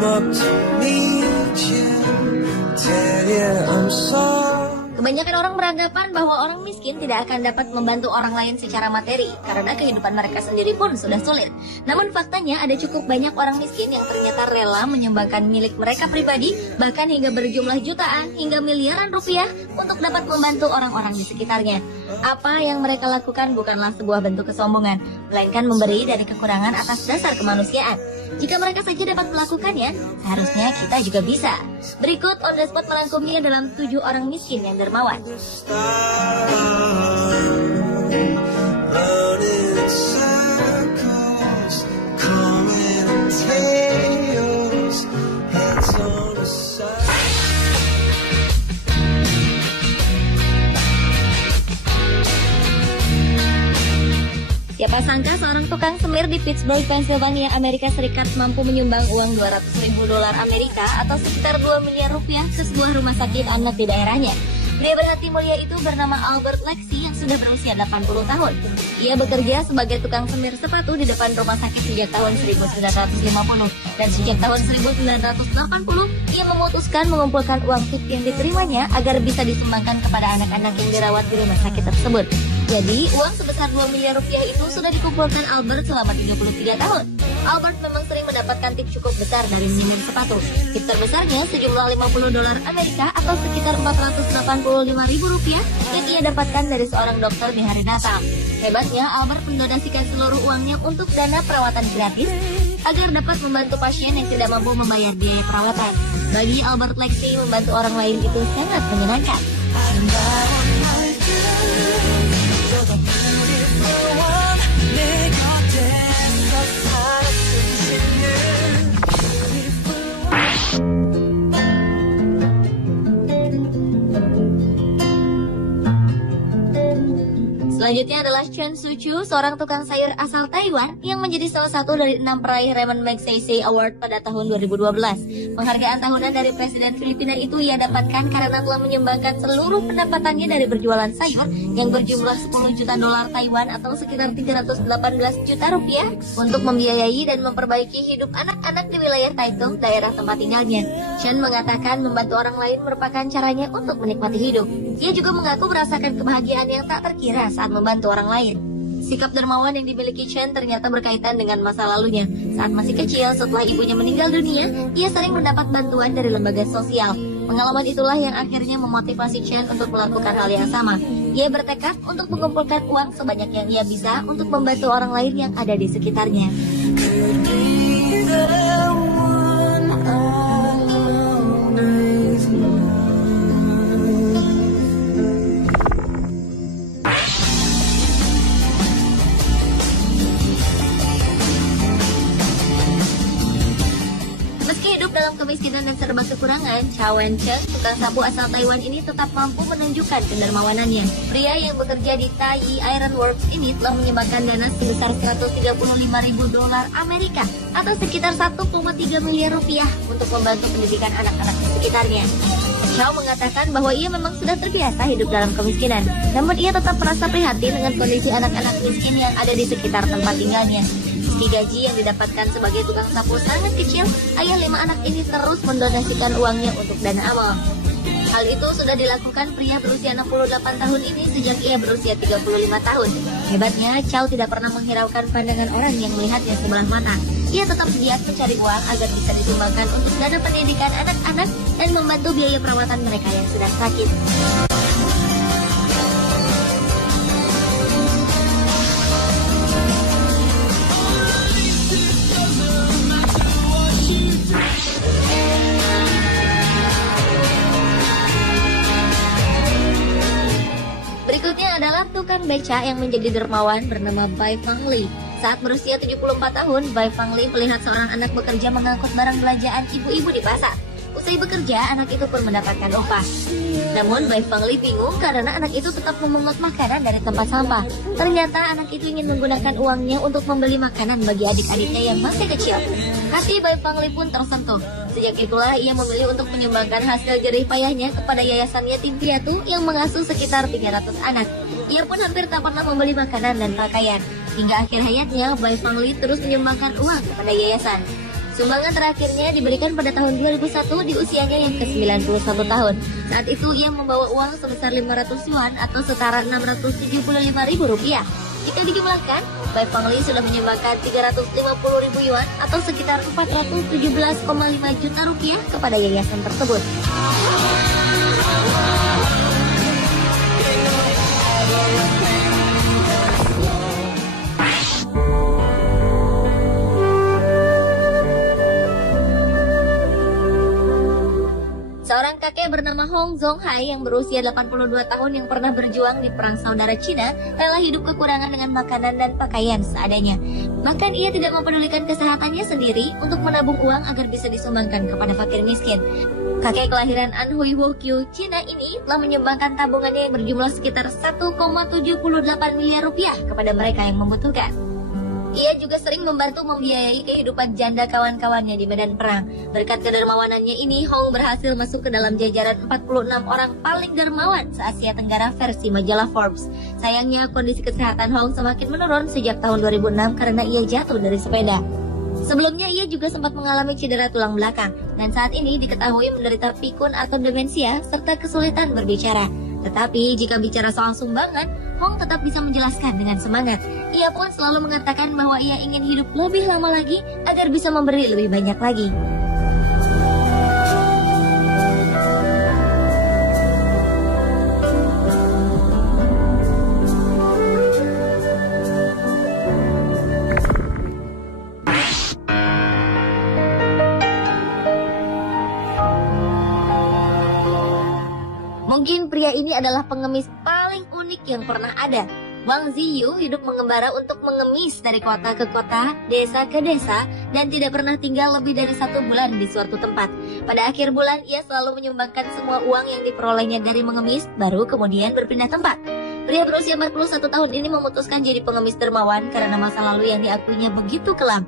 come up to meet you, tell you I'm sorry. Kebanyakan orang beranggapan bahwa orang miskin tidak akan dapat membantu orang lain secara materi karena kehidupan mereka sendiri pun sudah sulit. Namun faktanya ada cukup banyak orang miskin yang ternyata rela menyumbangkan milik mereka pribadi, bahkan hingga berjumlah jutaan hingga miliaran rupiah untuk dapat membantu orang-orang di sekitarnya. Apa yang mereka lakukan bukanlah sebuah bentuk kesombongan, melainkan memberi dari kekurangan atas dasar kemanusiaan. Jika mereka saja dapat melakukannya, seharusnya kita juga bisa. Berikut On The Spot merangkumnya dalam 7 orang miskin yang dermawan. Siapa sangka seorang tukang semir di Pittsburgh, Pennsylvania, Amerika Serikat mampu menyumbang uang $200.000 Amerika atau sekitar 2 miliar rupiah ke sebuah rumah sakit anak di daerahnya. Pria berhati mulia itu bernama Albert Lexi yang sudah berusia 80 tahun. Ia bekerja sebagai tukang semir sepatu di depan rumah sakit sejak tahun 1950 dan sejak tahun 1980 ia memutuskan mengumpulkan uang tip yang diterimanya agar bisa disumbangkan kepada anak-anak yang dirawat di rumah sakit tersebut. Jadi, uang sebesar 2 miliar rupiah itu sudah dikumpulkan Albert selama 33 tahun. Albert memang sering mendapatkan tip cukup besar dari menyemir sepatu. Tip terbesarnya sejumlah $50 Amerika atau sekitar 485.000 rupiah yang ia dapatkan dari seorang dokter di hari Natal. Hebatnya, Albert mendonasikan seluruh uangnya untuk dana perawatan gratis agar dapat membantu pasien yang tidak mampu membayar biaya perawatan. Bagi Albert Lexi, membantu orang lain itu sangat menyenangkan. Selanjutnya adalah Chen Suchu, seorang tukang sayur asal Taiwan yang menjadi salah satu dari 6 peraih Raymond Magsaysay Award pada tahun 2012. Penghargaan tahunan dari Presiden Filipina itu ia dapatkan karena telah menyumbangkan seluruh pendapatannya dari berjualan sayur yang berjumlah $10 juta Taiwan atau sekitar 318 juta rupiah untuk membiayai dan memperbaiki hidup anak-anak di wilayah Taitung, daerah tempat tinggalnya. Chen mengatakan membantu orang lain merupakan caranya untuk menikmati hidup. Ia juga mengaku merasakan kebahagiaan yang tak terkira saat membantu orang lain. Sikap dermawan yang dimiliki Chen ternyata berkaitan dengan masa lalunya. Saat masih kecil, setelah ibunya meninggal dunia, ia sering mendapat bantuan dari lembaga sosial. Pengalaman itulah yang akhirnya memotivasi Chen untuk melakukan hal yang sama. Ia bertekad untuk mengumpulkan uang sebanyak yang ia bisa untuk membantu orang lain yang ada di sekitarnya. Dalam kemiskinan dan serba kekurangan, Chow Wen-cheng, tukang sapu asal Taiwan ini tetap mampu menunjukkan kedermawanannya. Pria yang bekerja di Tayi Iron Works ini telah menyumbangkan dana sebesar $135.000 Amerika atau sekitar 1,3 miliar rupiah untuk membantu pendidikan anak-anak di sekitarnya. Chow mengatakan bahwa ia memang sudah terbiasa hidup dalam kemiskinan, namun ia tetap merasa prihatin dengan kondisi anak-anak miskin yang ada di sekitar tempat tinggalnya. Meski gaji yang didapatkan sebagai tukang sapu sangat kecil, ayah 5 anak ini terus mendonasikan uangnya untuk dana amal. Hal itu sudah dilakukan pria berusia 68 tahun ini sejak ia berusia 35 tahun. Hebatnya, Chow tidak pernah menghiraukan pandangan orang yang melihatnya sebelah mata. Ia tetap giat mencari uang agar bisa disumbangkan untuk dana pendidikan anak-anak dan membantu biaya perawatan mereka yang sedang sakit. Berikutnya adalah tukang beca yang menjadi dermawan bernama Bai Fangli. Saat berusia 74 tahun, Bai Fangli melihat seorang anak bekerja mengangkut barang belanjaan ibu-ibu di pasar. Usai bekerja, anak itu pun mendapatkan upah. Namun, Bai Fangli bingung karena anak itu tetap memungut makanan dari tempat sampah. Ternyata anak itu ingin menggunakan uangnya untuk membeli makanan bagi adik-adiknya yang masih kecil. Hati Bai Fangli pun tersentuh. Sejak itulah ia memilih untuk menyumbangkan hasil jerih payahnya kepada yayasan yatim piatu yang mengasuh sekitar 300 anak. Ia pun hampir tak pernah membeli makanan dan pakaian. Hingga akhir hayatnya, Bai Fangli terus menyumbangkan uang kepada yayasan. Sumbangan terakhirnya diberikan pada tahun 2001 di usianya yang ke-91 tahun. Saat itu ia membawa uang sebesar 500 yuan atau setara Rp675.000. Jika dijumlahkan, Bai Fengli sudah menyumbangkan 350.000 yuan atau sekitar 417,5 juta rupiah kepada yayasan tersebut. Seorang kakek bernama Hong Zonghai yang berusia 82 tahun yang pernah berjuang di Perang Saudara Cina rela hidup kekurangan dengan makanan dan pakaian seadanya. Bahkan ia tidak mempedulikan kesehatannya sendiri untuk menabung uang agar bisa disumbangkan kepada fakir miskin. Kakek kelahiran Anhui Wokyu, Cina ini telah menyumbangkan tabungannya yang berjumlah sekitar 1,78 miliar rupiah kepada mereka yang membutuhkan. Ia juga sering membantu membiayai kehidupan janda kawan-kawannya di medan perang. Berkat kedermawanannya ini, Hong berhasil masuk ke dalam jajaran 46 orang paling dermawan se-Asia Tenggara versi majalah Forbes. Sayangnya, kondisi kesehatan Hong semakin menurun sejak tahun 2006 karena ia jatuh dari sepeda. Sebelumnya, ia juga sempat mengalami cedera tulang belakang, dan saat ini diketahui menderita pikun atau demensia serta kesulitan berbicara. Tetapi jika bicara soal sumbangan, Hong tetap bisa menjelaskan dengan semangat. Ia pun selalu mengatakan bahwa ia ingin hidup lebih lama lagi agar bisa memberi lebih banyak lagi. Mungkin pria ini adalah pengemis paling unik yang pernah ada. Wang Ziyu hidup mengembara untuk mengemis dari kota ke kota, desa ke desa, dan tidak pernah tinggal lebih dari 1 bulan di suatu tempat. Pada akhir bulan, ia selalu menyumbangkan semua uang yang diperolehnya dari mengemis, baru kemudian berpindah tempat. Pria berusia 41 tahun ini memutuskan jadi pengemis dermawan karena masa lalu yang diakuinya begitu kelam.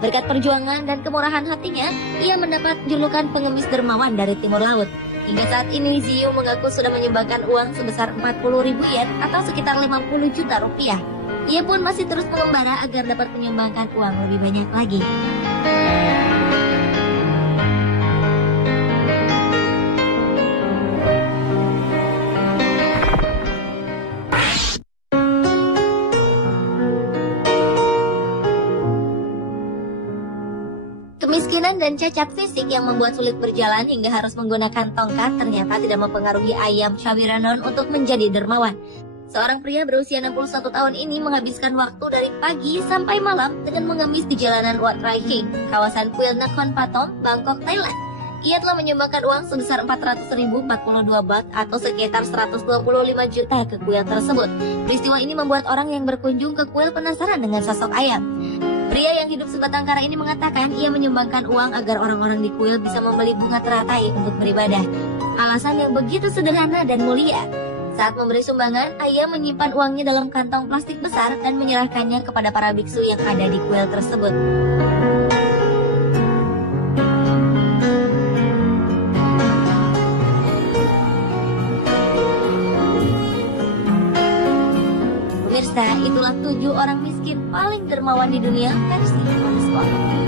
Berkat perjuangan dan kemurahan hatinya, ia mendapat julukan pengemis dermawan dari Timur Laut. Hingga saat ini, Ziyu mengaku sudah menyumbangkan uang sebesar 40.000 yen atau sekitar 50 juta rupiah. Ia pun masih terus mengembara agar dapat menyumbangkan uang lebih banyak lagi. Kemiskinan dan cacat fisik yang membuat sulit berjalan hingga harus menggunakan tongkat ternyata tidak mempengaruhi Ayam Chawiranon untuk menjadi dermawan. Seorang pria berusia 61 tahun ini menghabiskan waktu dari pagi sampai malam dengan mengemis di jalanan Wat Rai King, kawasan Kuil Nakhon Pathom, Bangkok, Thailand. Ia telah menyumbangkan uang sebesar 400.042 baht atau sekitar 125 juta ke kuil tersebut. Peristiwa ini membuat orang yang berkunjung ke kuil penasaran dengan sosok Ayam. Pria yang hidup sebatang kara ini mengatakan ia menyumbangkan uang agar orang-orang di kuil bisa membeli bunga teratai untuk beribadah. Alasan yang begitu sederhana dan mulia. Saat memberi sumbangan, Ayam menyimpan uangnya dalam kantong plastik besar dan menyerahkannya kepada para biksu yang ada di kuil tersebut. Pemirsa, itulah 7 orang miskin paling dermawan di dunia versi Forbes.